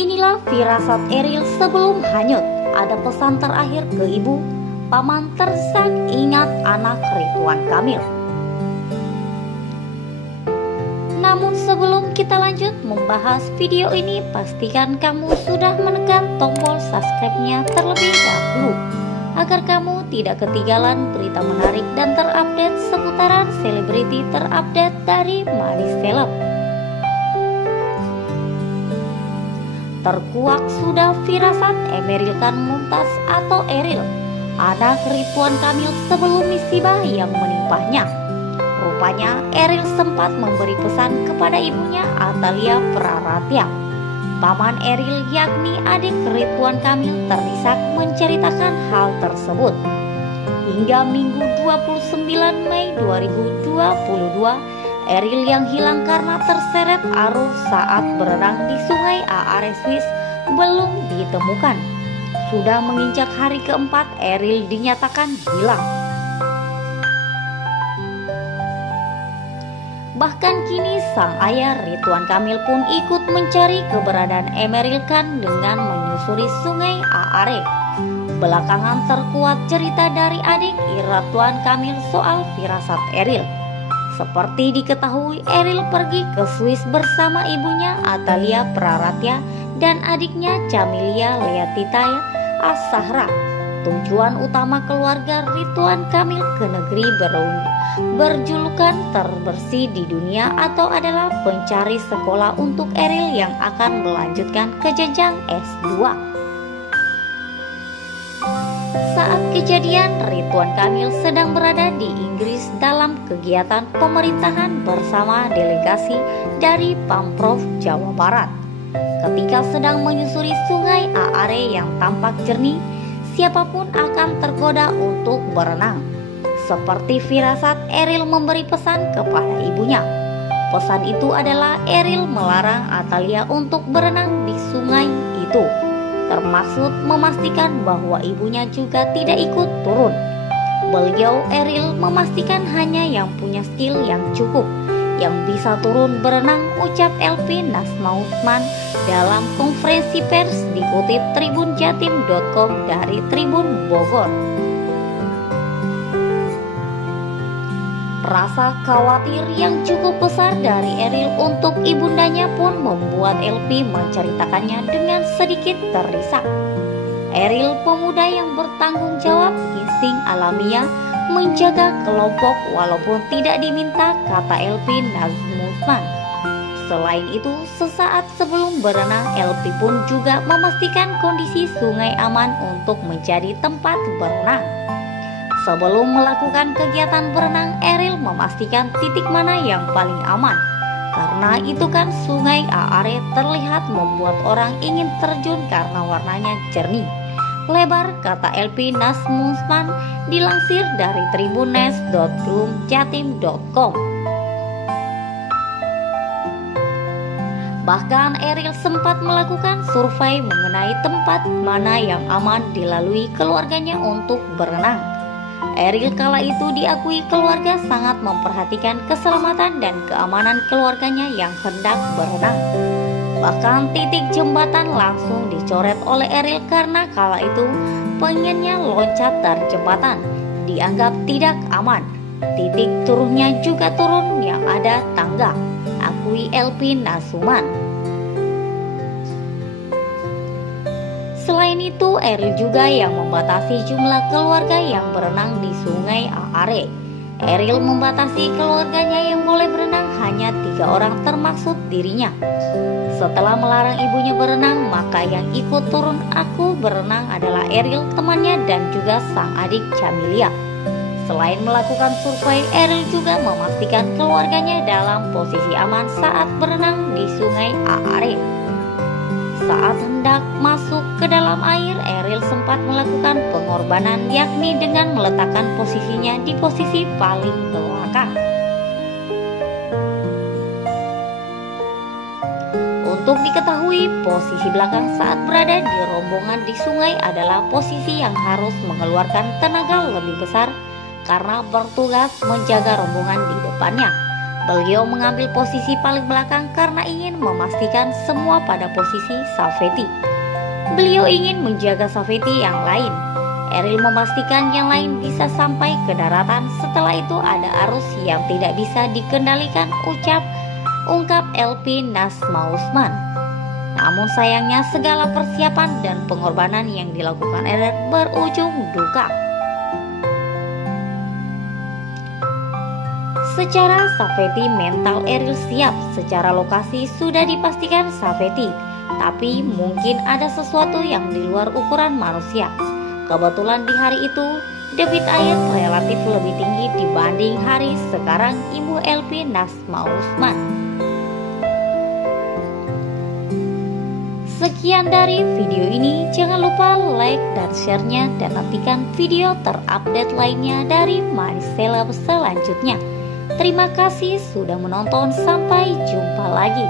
Inilah firasat Eril sebelum hanyut. Ada pesan terakhir ke ibu. Paman terdesak ingat anak Ridwan Kamil. Namun sebelum kita lanjut membahas video ini, pastikan kamu sudah menekan tombol subscribe-nya terlebih dahulu agar kamu tidak ketinggalan berita menarik dan terupdate seputaran selebriti terupdate dari Manis Seleb. Terkuak sudah firasat Emeril Khan Mumtaz atau Eril, anak Ridwan Kamil sebelum musibah yang menimpanya. Rupanya Eril sempat memberi pesan kepada ibunya Atalia Praratia. Paman Eril yakni adik Ridwan Kamil terdesak menceritakan hal tersebut. Hingga Minggu 29 Mei 2022, Eril yang hilang karena terseret arus saat berenang di Sungai Aare Swiss belum ditemukan. Sudah menginjak hari keempat Eril dinyatakan hilang. Bahkan kini sang ayah Ridwan Kamil pun ikut mencari keberadaan Emeril Khan dengan menyusuri Sungai Aare. Belakangan terkuat cerita dari adik Ridwan Kamil soal firasat Eril. Seperti diketahui, Eril pergi ke Swiss bersama ibunya Atalia Praratia dan adiknya Camelia Leatita As-Sahra. Tujuan utama keluarga Ridwan Kamil ke negeri berjulukan terbersih di dunia atau adalah pencari sekolah untuk Eril yang akan melanjutkan ke jenjang S2. Saat kejadian, Ridwan Kamil sedang berada di Inggris dalam kegiatan pemerintahan bersama delegasi dari Pemprov Jawa Barat. Ketika sedang menyusuri Sungai Aare yang tampak jernih, siapapun akan tergoda untuk berenang. Seperti firasat, Eril memberi pesan kepada ibunya. Pesan itu adalah Eril melarang Atalia untuk berenang di sungai itu, termaksud memastikan bahwa ibunya juga tidak ikut turun. Beliau Eril memastikan hanya yang punya skill yang cukup yang bisa turun berenang, ucap LP Nasma Utsman dalam konferensi pers dikutip tribunjatim.com dari Tribun Bogor. Rasa khawatir yang cukup besar dari Eril untuk ibundanya pun membuat LP menceritakannya dengan sedikit terisak. Eril, pemuda yang bertanggung jawab, insting alamiah menjaga kelompok walaupun tidak diminta, kata LP Nazmusman. Selain itu, sesaat sebelum berenang, LP pun juga memastikan kondisi sungai aman untuk menjadi tempat berenang. Sebelum melakukan kegiatan berenang, Eril memastikan titik mana yang paling aman. Karena itu kan Sungai Aare terlihat membuat orang ingin terjun karena warnanya jernih. Lebar, kata LP Nasmusman dilansir dari tribunes.tribunjatim.com. Bahkan Eril sempat melakukan survei mengenai tempat mana yang aman dilalui keluarganya untuk berenang. Eril kala itu diakui keluarga sangat memperhatikan keselamatan dan keamanan keluarganya yang hendak berenang. Bahkan titik jembatan langsung dicoret oleh Eril karena kala itu pengennya loncat dari jembatan, dianggap tidak aman. Titik turunnya juga turun yang ada tangga, akui LP Nasuman. Selain itu, Eril juga yang membatasi jumlah keluarga yang berenang di Sungai Aare. Eril membatasi keluarganya yang boleh berenang hanya 3 orang termaksud dirinya. Setelah melarang ibunya berenang, maka yang ikut turun aku berenang adalah Eril, temannya dan juga sang adik Camelia. Selain melakukan survei, Eril juga memastikan keluarganya dalam posisi aman saat berenang di Sungai Aare. Saat hendak masuk ke dalam air, Eril sempat melakukan pengorbanan, yakni dengan meletakkan posisinya di posisi paling belakang. Untuk diketahui, posisi belakang saat berada di rombongan di sungai adalah posisi yang harus mengeluarkan tenaga lebih besar karena bertugas menjaga rombongan di depannya. Beliau mengambil posisi paling belakang karena ingin memastikan semua pada posisi Safety. Beliau ingin menjaga Safety yang lain. Eril memastikan yang lain bisa sampai ke daratan. Setelah itu ada arus yang tidak bisa dikendalikan, ungkap LP Nasma Usman. Namun sayangnya segala persiapan dan pengorbanan yang dilakukan Eril berujung duka. Secara Safety mental Eril siap, secara lokasi sudah dipastikan Safety, tapi mungkin ada sesuatu yang di luar ukuran manusia. Kebetulan di hari itu debit air relatif lebih tinggi dibanding hari sekarang, Ibu LP Nasma Usman. Sekian dari video ini, jangan lupa like dan share-nya dan nantikan video terupdate lainnya dari MySeleb selanjutnya. Terima kasih sudah menonton, sampai jumpa lagi.